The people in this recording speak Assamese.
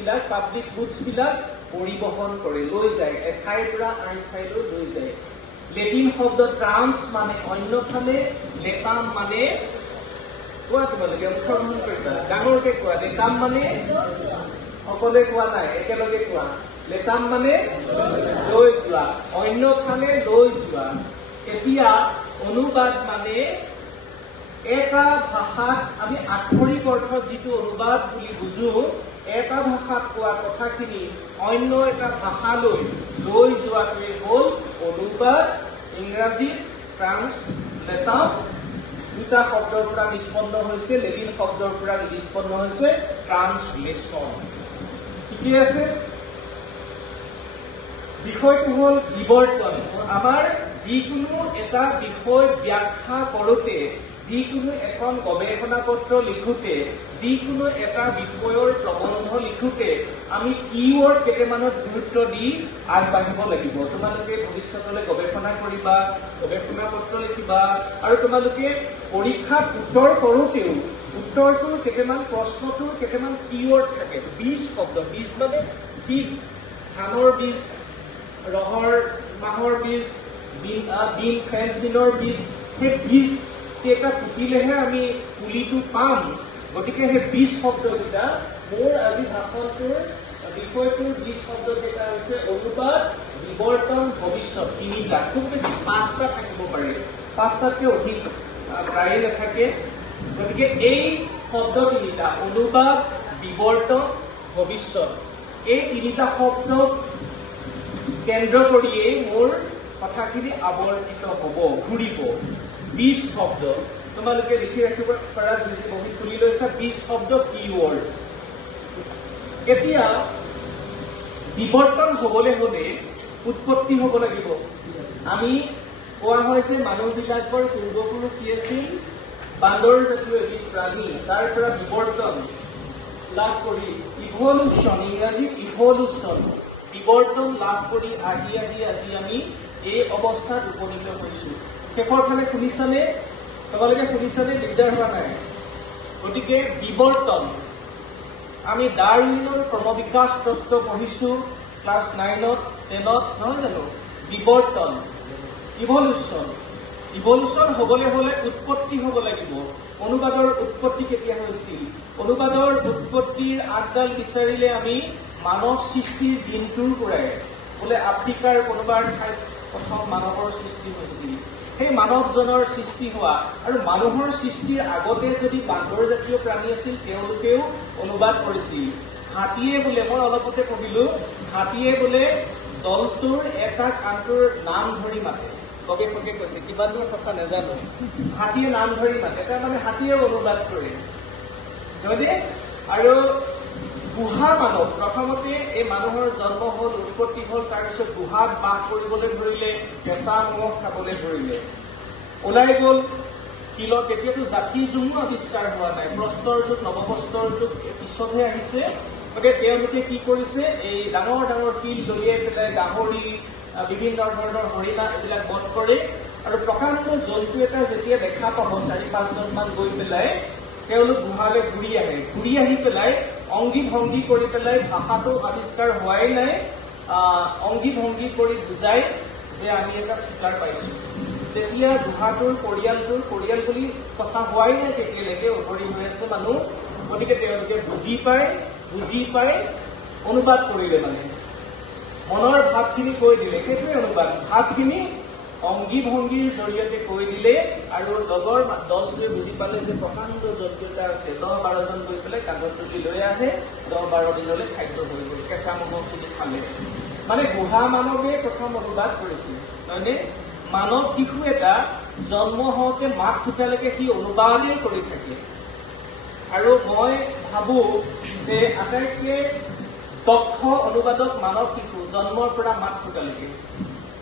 বস্তুবিলাক পাব্লিক গুডছবিলাক পৰিবহন কৰে, লৈ যায়, এঠাইৰ পৰা আন ঠাইলৈ লৈ যায়। লেটিন শব্দ ট্ৰান্স মানে অন্যফালে, লেটাম মানে কোৱা, তোমালোকে অংশগ্ৰহণ কৰিবা, ডাঙৰকে কোৱা। লেটাম মানে সকলোৱে কোৱা নাই, একেলগে কোৱা। লেটাম মানে লৈ যোৱা, অন্যফালে লৈ যোৱা। এতিয়া অনুবাদ মানে এটা ভাষাত আমি আক্ষৰিক অৰ্থত যিটো অনুবাদ বুলি বুজো, এটা ভাষাত কোৱা কথাখিনি অন্য এটা ভাষালৈ লৈ যোৱাটোৱে হ'ল অনুবাদ। ইংৰাজীত ট্ৰান্সলেটাম দুটা শব্দৰ পৰা নিষ্পন্ন হৈছে, লেটিন শব্দৰ পৰা নিষ্পন্ন হৈছে ট্ৰান্সলেশ্যন। ঠিকে আছে। বিষয়টো হ'ল বিৱৰ্তন। আমাৰ যিকোনো এটা বিষয় ব্যাখ্যা কৰোঁতে, যিকোনো এখন গৱেষণা পত্ৰ লিখোঁতে, যিকোনো এটা বিষয়ৰ প্ৰবন্ধ লিখোঁতে আমি কিৱৰ্ড কেইটামানত গুৰুত্ব দি আগবাঢ়িব লাগিব। তোমালোকে ভৱিষ্যতলৈ গৱেষণা কৰিবা, গৱেষণা পত্ৰ লিখিবা, আৰু তোমালোকে পৰীক্ষাত উত্তৰ কৰোঁতেও উত্তৰটোৰ কেইটামান, প্ৰশ্নটোৰ কেইটামান কিৱৰ্ড থাকে। বীজ শব্দ, বীজ মানে চিড, ধানৰ বীজ, ৰহৰ মাহৰ বীজ, দিন ফ্ৰেঞ্চ দিনৰ বীজ। সেই বীজ কেইটা পুতিলেহে আমি পুলিটো পাম। গতিকে সেই বীজ শব্দকেইটা, মোৰ আজি ভাষণটোৰ বিষয়টোৰ বীজ শব্দ কেইটা হৈছে অনুবাদ, বিৱৰ্তন, ভৱিষ্যত। তিনিটা, খুব বেছি 5টা থাকিব পাৰে, 5টাতকৈ অধিক প্ৰায়ে নাথাকে। গতিকে এই শব্দ তিনিটা, অনুবাদ, বিৱৰ্তন, ভৱিষ্যত, এই তিনিটা শব্দক কেন্দ্ৰ কৰিয়েই মোৰ কথাখিনি আৱৰ্তিত হ'ব, ঘূৰিব। বীজ শব্দ তোমালোকে লিখি ৰাখিব পাৰা, যি বহি খুলি লৈছা, বীজ শব্দ কিৱৰ্ড। এতিয়া বিৱৰ্তন হবলৈ হলে উৎপত্তি হ'ব লাগিব। আমি কোৱা হৈছে মানুহবিলাকৰ পূৰ্বপুৰুষ কি আছিল? বান্দৰ জাতীয় এবিধ প্ৰাণী, তাৰ পৰা বিৱৰ্তন লাভ কৰি, ইভলিউশ্যন, ইংৰাজীত ইভলিউশ্যন, বিৱৰ্তন লাভ কৰি আহি আজি আমি এই অৱস্থাত উপনীত হৈছো। শেষৰ ফালে শুনিছানে? তোমালোকে শুনিছানে? দিগদাৰ হোৱা নাই? গতিকে বিৱৰ্তন, আমি ডাৰউইনৰ ক্ৰমবিকাশ তত্ত্ব পঢ়িছো ক্লাছ 9ত 10ত, নহয় জানো? বিৱৰ্তন, ইভলিউশ্যন, ইভলিউশ্যন হবলৈ হলে উৎপত্তি হ'ব লাগিব। অনুবাদৰ উৎপত্তি কেতিয়া হৈছিল? অনুবাদৰ উৎপত্তিৰ আগডাল বিচাৰিলে আমি মানৱ সৃষ্টিৰ দিনটোৰ পৰাই, বোলে আফ্ৰিকাৰ কোনোবাৰ ঠাইত প্ৰথম মানৱৰ সৃষ্টি হৈছিল। সেই মানৱজনৰ সৃষ্টি হোৱা আৰু মানুহৰ সৃষ্টিৰ আগতে যদি বান্দৰ জাতীয় প্ৰাণী আছিল, তেওঁলোকেও অনুবাদ কৰিছিল। হাতীয়ে বোলে, মই অলপতে পঢ়িলো, হাতীয়ে বোলে দলটোৰ এটাক আনটোৰ নাম ধৰি মাতে। গৱেষকে কৈছে, কিমান দূৰ সঁচা নাজানো, হাতীয়ে নাম ধৰি মাতে, তাৰমানে হাতীয়ে অনুবাদ কৰে, হয়নে? আৰু গুহা মানৱ, প্ৰথমতে এই মানুহৰ জন্ম হ'ল, উৎপত্তি হ'ল, তাৰপিছত গুহাত বাস কৰিবলৈ ধৰিলে, কেঁচা মহ খাবলৈ ধৰিলে, ওলাই গ'ল শিলত। তেতিয়াতো জাতি জুমো আৱিষ্কাৰ হোৱা নাই, প্ৰস্তৰ যুগ, নৱপ্ৰস্তৰ যুগ পিছতহে আহিছে। গতিকে তেওঁলোকে কি কৰিছে, এই ডাঙৰ ডাঙৰ শিল দলিয়াই পেলাই গাহৰি, বিভিন্ন ধৰণৰ হৰিণা এইবিলাক বধ কৰে, আৰু প্ৰকাণ্ড জন্তু এটা যেতিয়া দেখা পাব, 4-5জন মান গৈ পেলাই তেওঁলোক গুহালৈ ঘূৰি আহে। ঘূৰি আহি পেলাই অংগী ভংগী কৰি পেলাই, ভাষাটো আৱিষ্কাৰ হোৱাই নাই, অংগী ভংগী কৰি বুজাই যে আমি এটা চিকাৰ পাইছো। তেতিয়া গুহাটোৰ পৰিয়াল বুলি কথা হোৱাই নাই তেতিয়ালৈকে, উভৰি হৈ আছে মানুহ। গতিকে তেওঁলোকে বুজি পাই অনুবাদ কৰিলে, মানে মনৰ ভাৱখিনি কৈ দিলে, সেইটোৱে অনুবাদ। ভাৱখিনি অংগী ভংগীৰ জৰিয়তে কৈ দিলে, আৰু লগৰ দলটোৱে বুজি পালে যে প্ৰকাণ্ড জন্তু এটা আছে। 10-12জন গৈ পেলাই কাগজ তুলি লৈ আহে, 10-12 দিনলৈ খাদ্য হৈ গ'ল, কেঁচা মহখিনি খালে। মানে বুঢ়া মানৱে প্ৰথম অনুবাদ কৰিছিল, নহয়নে? মানৱ শিশু এটা জন্ম হওঁতে মাক ফুটালৈকে সি অনুবাদেই কৰি থাকে। আৰু মই ভাবো যে আটাইতকৈ দক্ষ অনুবাদক মানৱ শিশু, জন্মৰ পৰা মাক ফুটালৈকে।